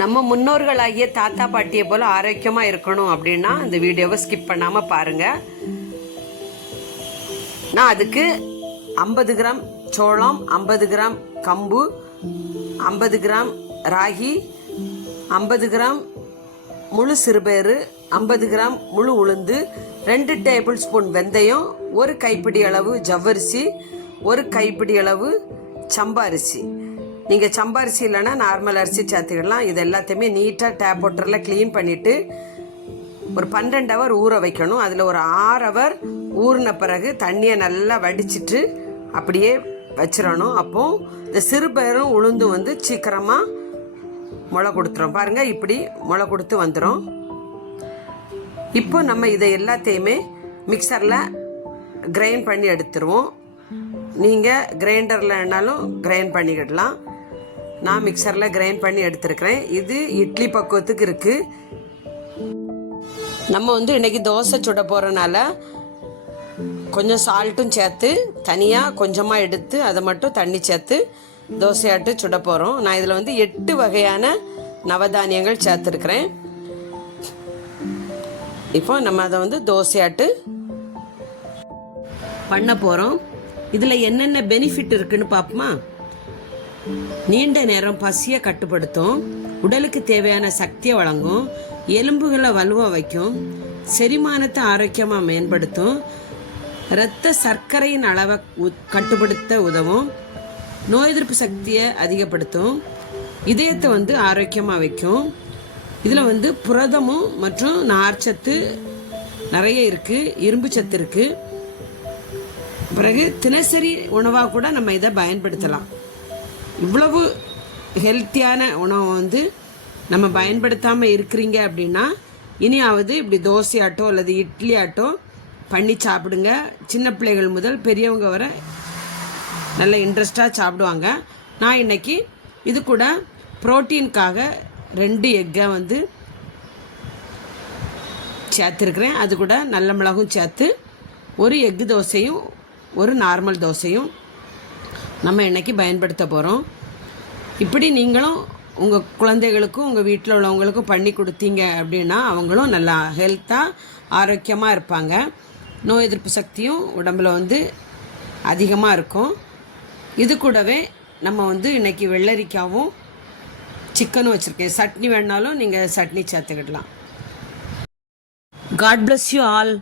நம்ம முன்னோர்களாகிய தாத்தா பாட்டியை போல் ஆரோக்கியமாக இருக்கணும் அப்படின்னா இந்த வீடியோவை ஸ்கிப் பண்ணாமல் பாருங்கள். நான் அதுக்கு 50 கிராம் சோளம், 50 கிராம் கம்பு, 50 கிராம் ராகி, 50 கிராம் முழு சிறுபயிறு, 50 கிராம் முழு உளுந்து, 2 டேபிள் ஸ்பூன் வெந்தயம், 1 கைப்பிடி அளவு ஜவ்வரிசி, 1 கைப்பிடி அளவு சம்பா அரிசி. நீங்கள் சம்பா அரிசி இல்லைன்னா நார்மல் அரிசி சேர்த்துக்கிடலாம். இது எல்லாத்தையுமே நீட்டாக டேப் வாட்டரில் க்ளீன் பண்ணிவிட்டு ஒரு 12 ஹவர் ஊற வைக்கணும். அதில் ஒரு 6 ஹவர் ஊறின பிறகு தண்ணியை நல்லா வடிச்சிட்டு அப்படியே வச்சிடணும். அப்போது இந்த சிறுபயிரும் உளுந்து வந்து சீக்கிரமாக முளை கொடுத்துரும். பாருங்கள், இப்படி முளை கொடுத்து வந்துடும். இப்போ நம்ம இதை எல்லாத்தையுமே மிக்சரில் கிரைண்ட் பண்ணி எடுத்துருவோம். நீங்கள் கிரைண்டர்லனாலும் கிரைண்ட் பண்ணிக்கிடலாம். நான் மிக்சரில் கிரைண்ட் பண்ணி எடுத்துருக்கிறேன். இது இட்லி பக்குவத்துக்கு இருக்குது. நம்ம வந்து இன்றைக்கி தோசை சுட போகிறனால கொஞ்சம் சால்ட்டும் சேர்த்து தனியாக கொஞ்சமாக எடுத்து அதை மட்டும் தண்ணி சேர்த்து தோசையாட்டு சுட போகிறோம். நான் இதில் வந்து 8 வகையான நவதானியங்கள் சேர்த்துருக்கிறேன். இப்போ நம்ம அதை வந்து தோசையாட்டு பண்ண போகிறோம். இதில் என்னென்ன பெனிஃபிட் இருக்குன்னு பார்ப்போமா? நீண்ட நேரம் பசியை கட்டுப்படுத்தும், உடலுக்கு தேவையான சக்தியை வழங்கும், எலும்புகளை வலுவாக வைக்கும், செரிமானத்தை ஆரோக்கியமாக மேம்படுத்தும், இரத்த சர்க்கரையின் அளவை கட்டுப்படுத்த உதவும், நோய் எதிர்ப்பு சக்தியை அதிகப்படுத்தும், இதயத்தை வந்து ஆரோக்கியமாக வைக்கும். இதில் வந்து புரதமும் மற்றும் நார்ச்சத்து நிறைய இருக்குது, இரும்பு சத்து இருக்குது. பிறகு தினசரி உணவாக கூட நம்ம இதை பயன்படுத்தலாம். இவ்வளவு ஹெல்த்தியான உணவை வந்து நம்ம பயன்படுத்தாமல் இருக்கிறீங்க அப்படின்னா இனியாவது இப்படி தோசையாட்டோ அல்லது இட்லி ஆட்டோ பண்ணி சாப்பிடுங்க. சின்ன பிள்ளைகள் முதல் பெரியவங்க வர நல்ல இன்ட்ரெஸ்டாக சாப்பிடுவாங்க. நான் இன்னைக்கு இது கூட புரோட்டீனுக்காக 2 எக்கை வந்து சேர்த்துருக்குறேன். அது கூட நல்ல மிளகும் சேர்த்து ஒரு எக்கு தோசையும் ஒரு நார்மல் தோசையும் நம்ம இன்றைக்கி பயன்படுத்த போகிறோம். இப்படி நீங்களும் உங்கள் குழந்தைகளுக்கும் உங்கள் வீட்டில் உள்ளவங்களுக்கும் பண்ணி கொடுத்தீங்க அப்படின்னா அவங்களும் நல்லா ஹெல்த்தாக ஆரோக்கியமாக இருப்பாங்க. நோய் எதிர்ப்பு சக்தியும் உடம்புல வந்து அதிகமாக இருக்கும். இது கூடவே நம்ம வந்து இன்றைக்கி வெள்ளரிக்காவும் சிக்கனும் வச்சுருக்கேன். சட்னி வேணாலும் நீங்கள் சட்னி சேர்த்துக்கிடலாம். God bless you all.